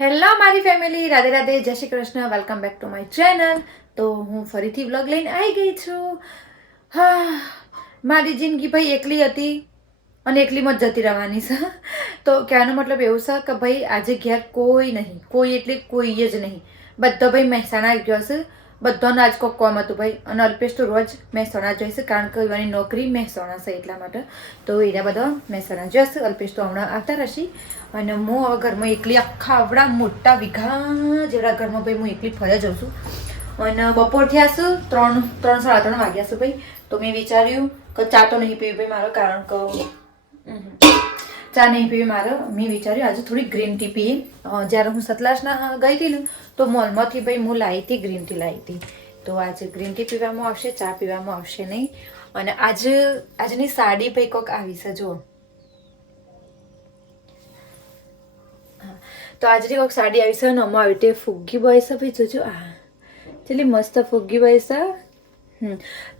Hello મારી family, Radhe Radhe, જય Shri Krishna, welcome back to my channel. તો હું ફરીથી વ્લોગ લઈને આવી ગઈ છું. હા, મારી જિંદગી ભાઈ એકલી હતી અને એકલીમાં જ જતી રહેવાની છે. તો કહેવાનો મતલબ એવું છે કે ભાઈ આજે ઘેર કોઈ નહીં, કોઈ એટલે કોઈ જ નહીં. બધો ભાઈ મહેસાણા ગયો છે. બધાને આજ કોક કોમ હતું ભાઈ. અને અલ્પેશ તો રોજ મહેસાણા જઈશે કારણ કે એની નોકરી મહેસાણા છે એટલા માટે. તો એના બધા મહેસાણા જશે. અલ્પેશ તો હમણાં આવતા રહેશે. અને હું હવે ઘરમાં એકલી આખા આવડા મોટા વીઘા જેવડા ઘરમાં ભાઈ હું એકલી ફરવા જાઉં છું. અને બપોર થયા છું 3-3:30 વાગ્યા છે ભાઈ. તો મેં વિચાર્યું કે ચા તો નહીં પીવી ભાઈ મારો, કારણ કે ચા નહીં પીવી મારે. મેં વિચાર્યું આજે થોડી ગ્રીન ટી પીએ. જ્યારે હું સતલાસના ગઈ હતી ને તો મોલમાંથી ભાઈ હું લાવી હતી, ગ્રીન ટી લાવી હતી. તો આજે ગ્રીન ટી પીવામાં આવશે, ચા પીવામાં આવશે નહીં. અને આજની સાડી ભાઈ કોક આવી છે જુઓ. તો આજની કોઈક સાડી આવી છે અને આમાં આવી રીતે ફુગ્ગી બોય છે ભાઈ, જોજો આ કેટલી મસ્ત ફુગ્ગી બોય છે.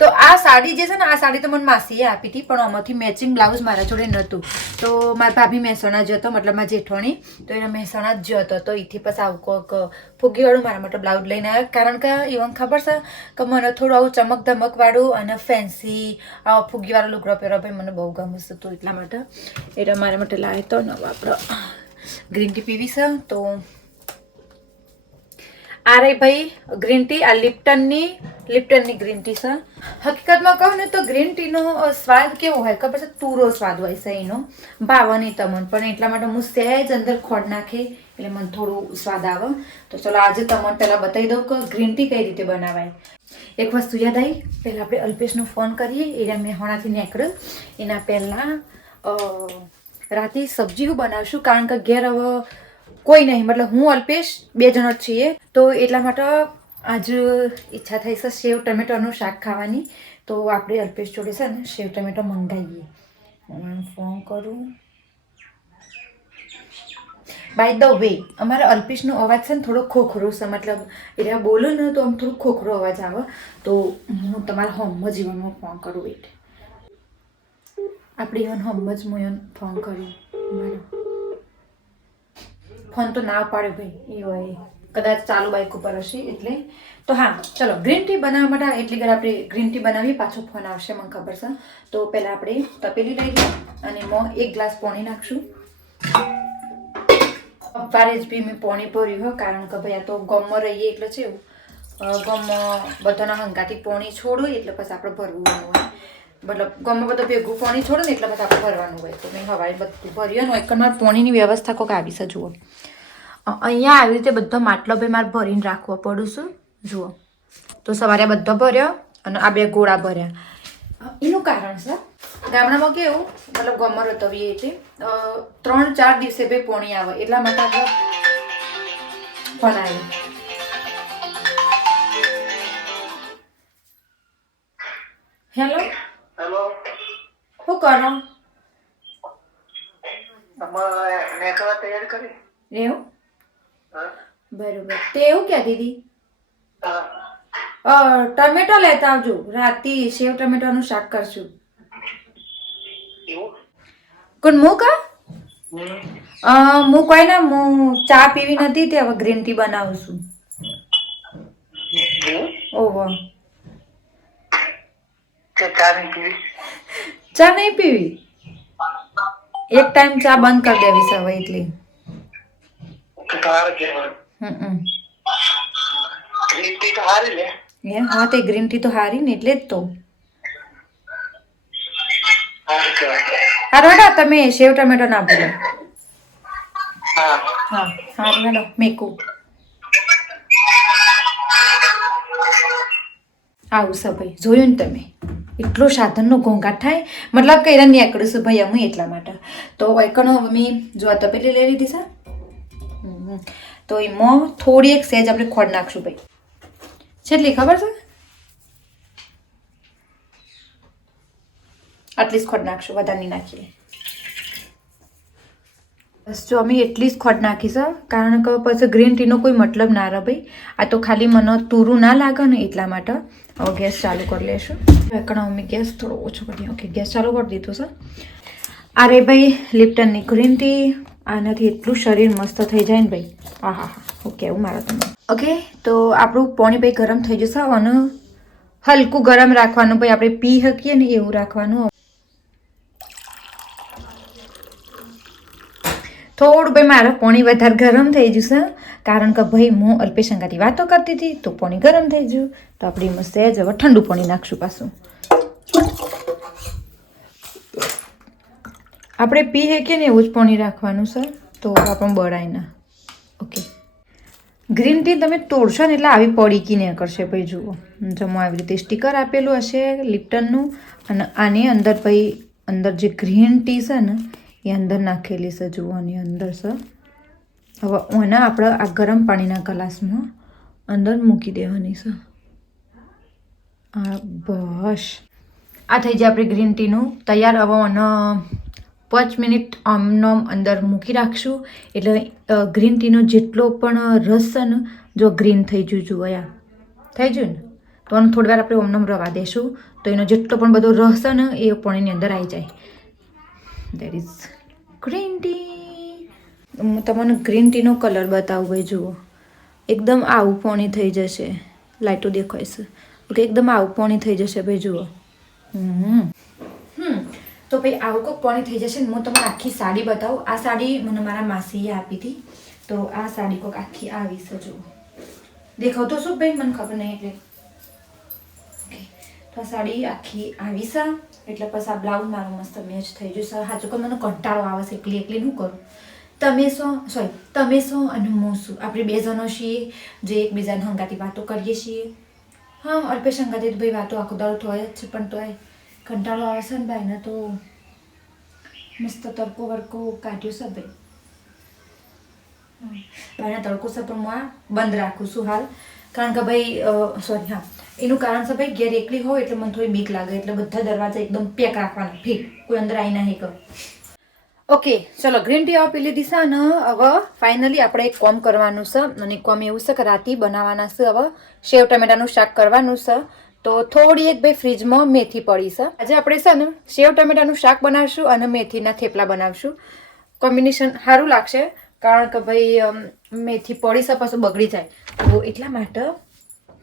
તો આ સાડી જે છે ને, આ સાડી તો મને માસીએ આપી હતી, પણ આમાંથી મેચિંગ બ્લાઉઝ મારા જોડે નહોતું. તો મારા ભાભી મહેસાણા જ હતો, મતલબ મારા જેઠવાણી, તો એના મહેસાણા જ હતો. તો એથી પછી આવું કોઈક ફુગ્ગીવાળું મારા માટે બ્લાઉઝ લઈને આવ્યા, કારણ કે એવું ખબર છે કે મને થોડું આવું ચમક ધમકવાળું અને ફેન્સી ફુગ્ગીવાળો લુગડો પહેરવા ભાઈ મને બહુ ગમે છે. તો એટલા માટે એટલે મારા માટે લાવે તો નવા આપણે ગ્રીન ટી પીવી છે. તો આ રહી ભાઈ ગ્રીન ટી, આ લિપ્ટનની ગ્રીન ટી છે. હકીકતમાં કહું ને તો ગ્રીન ટીનો સ્વાદ કેવો હોય ખબર છે? તુરો સ્વાદ હોય છે એનો, ભાવે નહીં તમને, પણ એટલા માટે હું સહેજ અંદર ખોડ નાખે એટલે મને થોડું સ્વાદ આવે. તો ચલો આજે તમને પહેલાં બતાવી દઉં કે ગ્રીન ટી કઈ રીતે બનાવાય. એક વસ્તુ યાદ આવી, પહેલાં આપણે અલ્પેશનો ફોન કરીએ. એ મેહોણાથી નીકળ્યો એના પહેલાં રાતે સબ્જી હું બનાવશું, કારણ કે ઘેર હવે કોઈ નહીં, મતલબ હું અલ્પેશ 2 જણ જ છીએ. તો એટલા માટે આજ ઈચ્છા થઈ છે સેવ ટમેટોનું શાક ખાવાની. તો આપણે અલ્પેશ જોડે છે ને સેવ ટમેટો મંગાવીએ. હું ફોન કરું. બાય ધ વે, અમારા અલ્પેશનો અવાજ છે ને થોડો ખોખરો છે, મતલબ એટલે બોલો ને તો આમ થોડું ખોખરો અવાજ આવે. તો હું તમારા હોમમાં જીવનમાં ફોન કરું. વેટ, આપણે ઇવન હોમમાં જ હું ફોન કર્યું. મારો ફોન તો ના પાડે ભાઈ, એ હોય કદાચ ચાલુ બાઇક ઉપર હશે એટલે. તો હા ચલો, ગ્રીન ટી બનાવવા માટે એટલી ઘર આપણે ગ્રીન ટી બનાવીએ. પાછો ફોન આવશે મને ખબર છે. તો પહેલાં આપણે તપેલી લઈ લઈએ અને એમાં 1 ગ્લાસ પાણી નાખશું. વારે જ બી મેં પાણી ભર્યું હોય, કારણ કે ભાઈ આ તો ગામમાં રહીએ એટલે છે એવું, ગામમાં બધાના હંગાથી પાણી છોડવું એટલે પછી આપણે ભરવું હોય. મતલબ ગામમાં બધું ભેગું પાણી છોડે ને એટલે પછી આપણે ભરવાનું હોય. તો મેં હવારે બધું ભર્યું હોય. મારે પાણીની વ્યવસ્થા કોઈક આવી છે જુઓ. અહીંયા આવી રીતે બધો માટલો ભાઈ મારે ભરીને રાખવો પડું છું જુઓ. તો સવારે બધો ભર્યો અને આ 2 ગોળા ભર્યા. એનું કારણ છે ગામડામાં કેવું, મતલબ ગામમાં રતવીએ એટલે 3-4 દિવસે ભાઈ પોણી આવે, એટલા માટે આપણે ફોન આવ્યો. હેલો હેલો, શું કરો? તૈયારી કરી? એવું બરોબર. તે એવું કહેતી હતી ટમેટો લેતા આવજો, રાતે સેવ ટમેટોનું શાક કરશું. કોણ હું કા હું કોઈ ના, હું ચા પીવી નથી તે હવે ગ્રીન ટી બનાવું છું. ઓહો, ચા નહીં પીવી, એક ટાઈમ ચા બંધ કરી દેવી છે હવે એટલે. હા તે ગ્રીન ટી તો હારી ને એટલે જ તો. હારું હેડો, તમે સેવ ટમેટો ના ભૂલો. હા હારું હેડો મેકું. આવું છે ભાઈ, જોયું ને તમે, એટલો સાધનનો ઘોંઘાટ થાય, મતલબ કે એને નીકળું છું ભાઈ અમે એટલા માટે. તો એકનો મેં જો આ તપેલી લઈ લીધી છે. તો એમાં થોડી એક સહેજ આપણે ખોડ નાખશું ભાઈ. છેટલી ખબર છે? આટલી જ ખોડ નાખશું, વધારે નહીં નાખીએ. બસ જો અમે એટલી જ ખોટ નાખી છે, કારણ કે પછી ગ્રીન ટીનો કોઈ મતલબ ના રહે ભાઈ. આ તો ખાલી મને તુરું ના લાગે ને એટલા માટે. હવે ગેસ ચાલુ કરી લેશું. એકણ અમે ગેસ થોડો ઓછો કરી દઈએ. ઓકે, ગેસ ચાલુ કરી દીધો છે. અરે ભાઈ લિપ્ટનની ગ્રીન ટી આનાથી એટલું શરીર મસ્ત થઈ જાય ને ભાઈ. હા હા હા ઓકે એવું મારો તમે. ઓકે તો આપણું પાણી ભાઈ ગરમ થઈ જશે અને હલકું ગરમ રાખવાનું ભાઈ, આપણે પી શકીએ ને એવું રાખવાનું. થોડું ભાઈ મારું પાણી વધારે ગરમ થઈ જશે કારણ કે ભાઈ હું અલ્પેશ અંગાથી વાતો કરતી હતી તો પાણી ગરમ થઈ ગયું. તો આપણે મસ્ત જ હવે ઠંડુ પાણી નાખશું પાછું. આપણે પી શકીએ ને એવું જ પાણી રાખવાનું સર, તો આપણે બળાય ના. ઓકે ગ્રીન ટી તમે તોડશો ને એટલે આવી પડીકી ને કરશે ભાઈ. જુઓ જમો આવી રીતે સ્ટીકર આપેલું હશે લિપ્ટનનું અને આની અંદર ભાઈ અંદર જે ગ્રીન ટી છે ને એ અંદર નાખેલી છે. જુઓ આની અંદર છે. હવે એને આપણે આ ગરમ પાણીના ગ્લાસમાં અંદર મૂકી દેવાની છે. આ બસ આ થઈ જાય આપણી ગ્રીન ટીનું તૈયાર. હવે એને 5 મિનિટ આમનો અંદર મૂકી રાખશું એટલે ગ્રીન ટીનો જેટલો પણ રસ છે ને જો ગ્રીન થઈ ગયું. જુઓ યા થઈ ગયું ને તો એને થોડી વાર આપણે ઓમનમ રવા દેશું તો એનો જેટલો પણ બધો રસ છે ને એ પાણીની અંદર આવી જાય. That is green tea. હું તમને ગ્રીન ટીનો કલર બતાવું ભાઈ. જુઓ એકદમ આવું પાણી થઈ જશે. લાઇટો દેખાય છે ઓકે એકદમ આવું પાણી થઈ જશે ભાઈ. જુઓ તો ભાઈ આવું કોઈક પાણી થઈ જશે ને હું તમને આખી સાડી બતાવું. આ સાડી મને મારા માસીએ આપી હતી તો આ સાડી કોઈક આખી આવી છે. જુઓ દેખાવ તો શું ભાઈ મને ખબર નહીં એટલે ઓકે તો આ સાડી આખી આવી છે એટલે પછી આ બ્લાઉઝ મારું મસ્ત મેચ થઈ જશે. સાચું કે મને કંટાળો આવે છે એકલી એકલી શું કરું. તમે શું અને હું શું આપણે બે જણો છીએ જે એકબીજાને હંગાતી વાતો કરીએ છીએ. હા અલ્પેશ હંગાતી તો ભાઈ વાતો આખો દાડો હોય જ છે પણ તોય કંટાળો આવે છે ને ભાઈને તો મસ્ત તડકો વડકો કાઢ્યો છે ભાઈ. ભાઈને તડકો છે પણ હું આ બંધ રાખું છું હાલ કારણ કે ભાઈ સોરી હા એનું કારણ છે ભાઈ ઘેર એકલી હોય એટલે મને થોડી બીક લાગે એટલે બધા દરવાજા એકદમ પેક રાખવાના ફીટ કોઈ અંદર આવી ના કર. ઓકે ચલો ગ્રીન ટી આવા પી લીધી છે અને હવે ફાઇનલી આપણે એક કોમ કરવાનું છે અને કોમ એવું છે કે રાતે બનાવવાના છે. હવે સેવ ટમેટાનું શાક કરવાનું છે તો થોડી એક ભાઈ ફ્રીજમાં મેથી પડી છે. આજે આપણે છે ને સેવ ટમેટાનું શાક બનાવશું અને મેથીના થેપલા બનાવશું. કોમ્બિનેશન સારું લાગશે કારણ કે ભાઈ મેથી પડી છે પાછું બગડી જાય તો એટલા માટે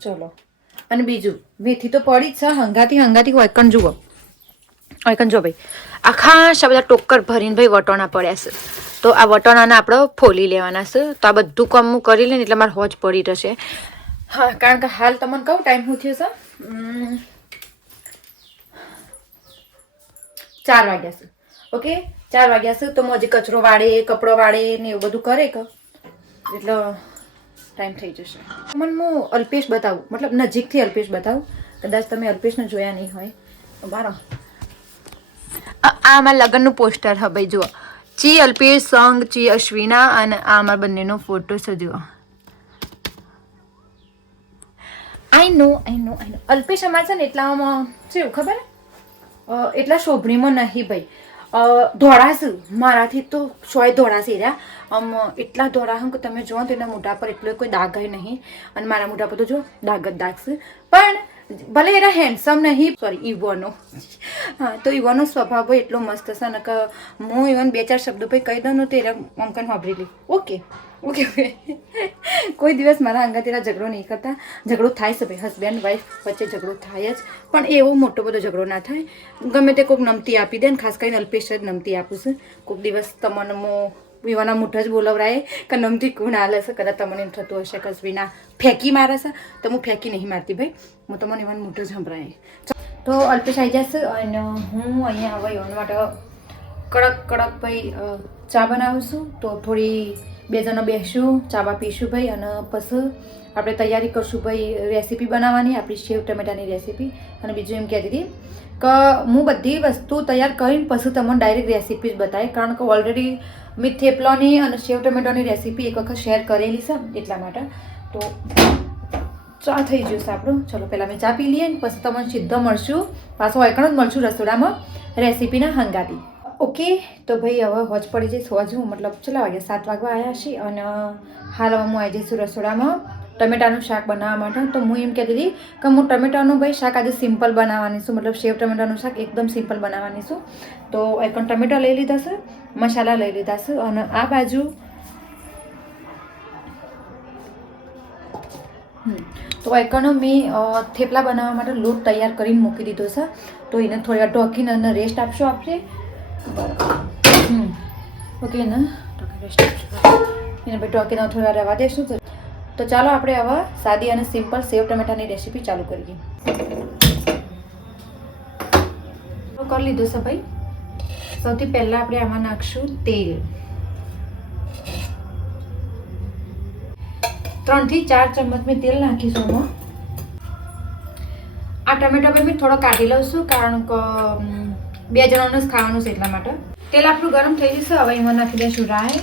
ચલો. અને બીજું મેથી તો પડી જ છે હંગાતી વાયકણ જુઓ વાયકણ જો ભાઈ આખા બધા ટોકર ભરીને ભાઈ વટોણા પડ્યા છે તો આ વટોણાને આપણે ફોલી લેવાના છે. તો આ બધું કામ હું કરી લઈને એટલે મારે હોજ પડી રહેશે. હા કારણ કે હાલ તમને કહું ટાઈમ શું થયો છે 4 વાગ્યા છે. ઓકે 4 વાગ્યા છે તો હું હજી કચરો વાળે કપડો વાળે ને એવું બધું કરે કે એટલે ટાઈમ થઈ જશે. મને હું અલ્પેશ બતાવું મતલબ નજીકથી અલ્પેશ બતાવું. કદાચ તમે અલ્પેશને જોયા નહીં હોય મારો આ અમારા લગ્નનું પોસ્ટર હા ભાઈ જુઓ. ચી અલ્પેશ સોંગ ચી અશ્વિના અને આ અમારા બંનેનો ફોટો છે. જુઓ આઈ નો અલ્પેશ અમારે છે ને એટલામાં શું ખબર એટલા શોભણીમાં નહીં ભાઈ. ધોળાશું મારાથી તો સોય ધોળાશે રહ્યા એટલા ધોળા હું કે તમે જુઓ તો એના મોઢા પર એટલો કોઈ દાગ નહીં અને મારા મોઢા પર તો જો દાગ જ દાગ છે. પણ ભલે એના હેન્ડસમ નહીં સોરી ઈવોનો હા તો ઈવોનો સ્વભાવ ભાઈ એટલો મસ્ત છે ને કે હું ઇવન 2-4 શબ્દો ભાઈ કહી દઉં તો એને મમકન વાપરી લી. ઓકે ઓકે ઓકે કોઈ દિવસ મારા અંગા તેરા ઝઘડો નહીં કરતા. ઝઘડો થાય છે ભાઈ હસબેન્ડ વાઈફ વચ્ચે ઝઘડો થાય જ પણ એવો મોટો બધો ઝઘડો ના થાય. ગમે તે કોઈક નમતી આપી દે ને ખાસ કરીને અલ્પેશ જ નમતી આપું છું. કોઈક દિવસ તમને વિવાના મોઢા જ બોલવરાય કે નમતી કોણ હાલે છે કદાચ તમને એમ થતું હશે કે વિના ફેંકી મારે છે તો હું ફેંકી નહીં મારતી ભાઈ હું તમને ઇવન મોઢું જ સંભળાય. તો અલ્પેશ આવી જશે અને હું અહીંયા હવે એવા માટે કડક ભાઈ ચા બનાવું છું. તો થોડી 2 જણા બેસશું ચા બા પીશું ભાઈ અને પછી આપણે તૈયારી કરશું ભાઈ રેસીપી બનાવવાની આપણી સેવ ટમેટાની રેસીપી. અને બીજું એમ કહેતી હતી કે હું બધી વસ્તુ તૈયાર કરીને પછી તમને ડાયરેક્ટ રેસીપી જ બતાવી કારણ કે ઓલરેડી મેં થેપલાની અને સેવ ટમેટાની રેસીપી એક વખત શેર કરેલી છે એટલા માટે. તો ચા થઈ ગયું છે આપણું. ચલો પહેલાં મેં ચા પી લઈએ ને પછી તમને સીધો મળશું પાછું વાયકણ જ મળશું રસોડામાં રેસીપીના હંગાતી. ઓકે તો ભાઈ હવે હોજ પડી જઈશ. હોજ હું મતલબ ચલા વાગ્યા 7 વાગવા આવ્યા છીએ અને હાલ હવે હું આવી જઈશું રસોડામાં ટમેટાનું શાક બનાવવા માટે. તો હું એમ કહેતી હતી કે હું ટમેટાનું ભાઈ શાક આજે સિમ્પલ બનાવવાની છું મતલબ સેવ ટમેટાનું શાક એકદમ સિમ્પલ બનાવવાની છું. તો એકણ ટમેટા લઈ લીધા છે મસાલા લઈ લીધા છે અને આ બાજુ તો એકનો મેં થેપલા બનાવવા માટે લોટ તૈયાર કરીને મૂકી દીધો છે તો એને થોડી વાર ઢોકીને અને રેસ્ટ આપશો આપણે ઓકે ને રેસ્ટ આપશો એને પછી ઢોકીને થોડી વાર રહેવા દઈશું તો ચાલો આપણે હવે સાદી અને સિમ્પલ સેવ ટમેટાની રેસીપી ચાલુ કરીએ. કરી લીધું છે ભાઈ. સૌથી પહેલાં આપણે આમાં નાખશું તેલ. 3 થી 4 ચમચ મેં તેલ નાખીશું એમાં. આ ટમેટા ભાઈ મેં થોડો કાઢી લઉં છું કારણ કે 2 જણાનું જ ખાવાનું છે એટલા માટે. તેલ આપણું ગરમ થઈ જશે. હવે એમાં નાખી દઈશું રાઈ,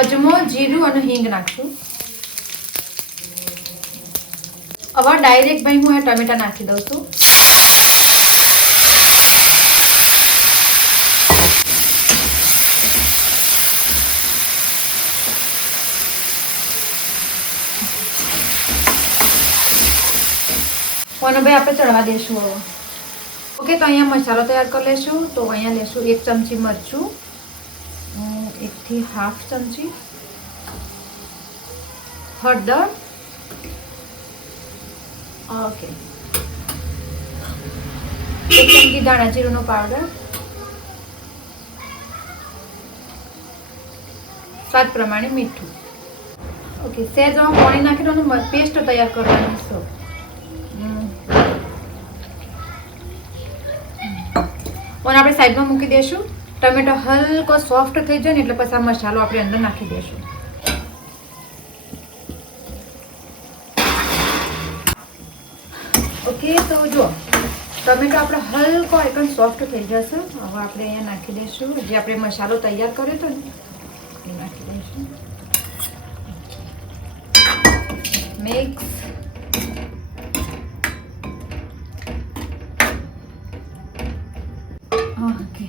અજમો, જીરું અને હિંગ નાખશું. હવે ડાયરેક્ટ ભાઈ હું આ ટમેટા નાખી દઉં છું. અને ભાઈ આપણે ચડવા દઈશું હવે. ઓકે, તો અહીંયા મસાલો તૈયાર કરી લઈશું. તો અહીંયા લઈશું 1 ચમચી મરચું, 1 થી ½ ચમચી હળદર, ઓકે 1 ચમચી ધાણા જીરુંનો પાવડર, સ્વાદ પ્રમાણે મીઠું. ઓકે, સહેજ પાણી નાખી દો અને પેસ્ટ તૈયાર કરવાની છે. અને આપણે સાઈડમાં મૂકી દઈશું. ટમેટો હલકો સોફ્ટ થઈ જાય ને એટલે પછી આ મસાલો આપણે અંદર નાખી દઈશું. ઓકે, તો જો ટમેટો આપણે હલકો એકદમ સોફ્ટ થઈ જશે. હવે આપણે અહીંયા નાખી દઈશું જે આપણે મસાલો તૈયાર કર્યો હતો ને એ નાખી દઈશું. મિક્સ. ઓકે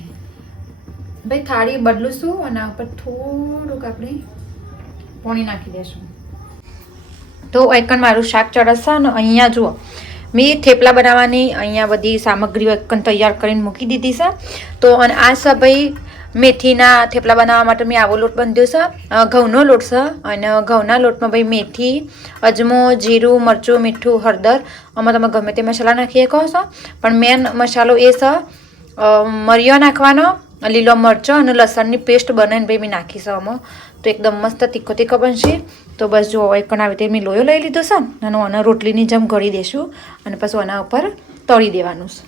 ભાઈ, થાળી બદલું અને આ ઉપર થોડુંક આપણે પાણી નાખી દઈશું. તો એકન મારું શાક ચડશે અને અહીંયા જુઓ મેં થેપલા બનાવવાની અહીંયા બધી સામગ્રીઓ એકન તૈયાર કરીને મૂકી દીધી છે. તો અને આ છે ભાઈ મેથીના થેપલા બનાવવા માટે મેં આવો લોટ બાંધ્યો છે. ઘઉંનો લોટ છે અને ઘઉંના લોટમાં ભાઈ મેથી, અજમો, જીરું, મરચું, મીઠું, હળદર, આમાં તમે ગમે તે મસાલા નાખી શકો છો. પણ મેન મસાલો એ છે મરિયો નાખવાનો, લીલો મરચો અને લસણની પેસ્ટ બનાવીને ભાઈ મેં નાખી છે આમાં. તો એકદમ મસ્ત તીખો તીખો બનશે. તો બસ જો એકણ આવી રીતે મેં લોયો લઈ લીધો છે અને આના રોટલીની જેમ ઘડી દઈશું અને પછી આના ઉપર તળી દેવાનું છે.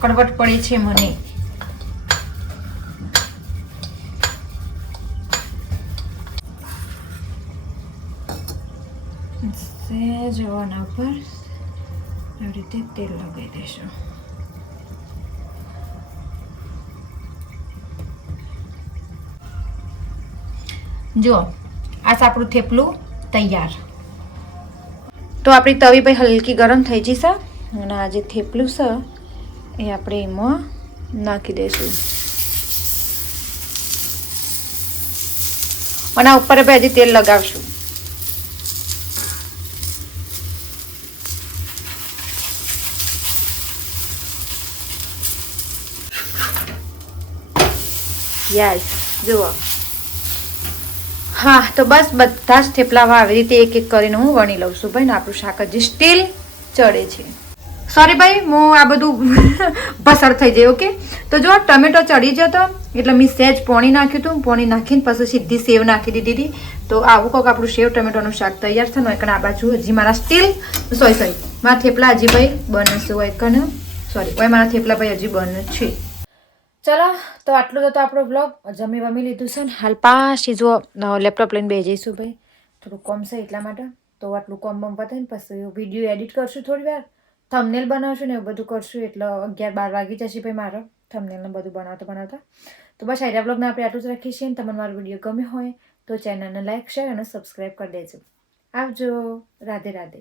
કડવટ પડે છે મને. જવાના ઉપર આવી રીતે તેલ લગાવી દઈશું. જો આ આપણું થેપલું તૈયાર. તો આપણી તવી ભાઈ હલકી ગરમ થઈ જશે અને આ જે થેપલું છે એ આપણે એમાં નાખી દઈશું અને આ ઉપર ભાઈ હજી તેલ લગાવશું. યસ, જુઓ. હા, તો બસ બધા જ થેપલામાં આવી રીતે એક એક કરીને હું વણી લઉં છું ભાઈ ને આપણું શાક હજી સ્ટીલ ચડે છે. સોરી ભાઈ, હું આ બધું પસાર થઈ જાય. ઓકે, તો જો ટમેટો ચડી જતો એટલે મેં સહેજ પાણી નાખ્યું હતું. પાણી નાખીને પછી સીધી સેવ નાખી દીધી હતી. તો આવું કોક આપણું સેવ ટમેટોનું શાક તૈયાર છે. એકણ આ બાજુ હજી મારા સ્ટીલ સોરી મારા થેપલા હજી ભાઈ બને છે. એકણ સોરી મારા થેપલા ભાઈ હજી બને છે. ચલો, તો આટલું તો આપણો બ્લોગ જમી વમી લીધું છે ને હાલ પાછી જો લેપટોપ લઈને બેસી જઈશું ભાઈ. થોડું કોમ છે એટલા માટે. તો આટલું કોમ બમ પતાવીને પછી વિડીયો એડિટ કરશું, થોડી વાર થંબનેલ બનાવશું ને એવું બધું કરશું. એટલે 11-12 વાગી જશે ભાઈ મારો થંબનેલને બધું બનાવતા. તો બસ આઈડિયા બ્લોગને આપણે આટલું જ રાખીએ છીએ. તમને મારો વિડીયો ગમ્યો હોય તો ચેનલને લાઈક, શેર અને સબસ્ક્રાઈબ કરી દેજો. આવજો. રાધે રાધે.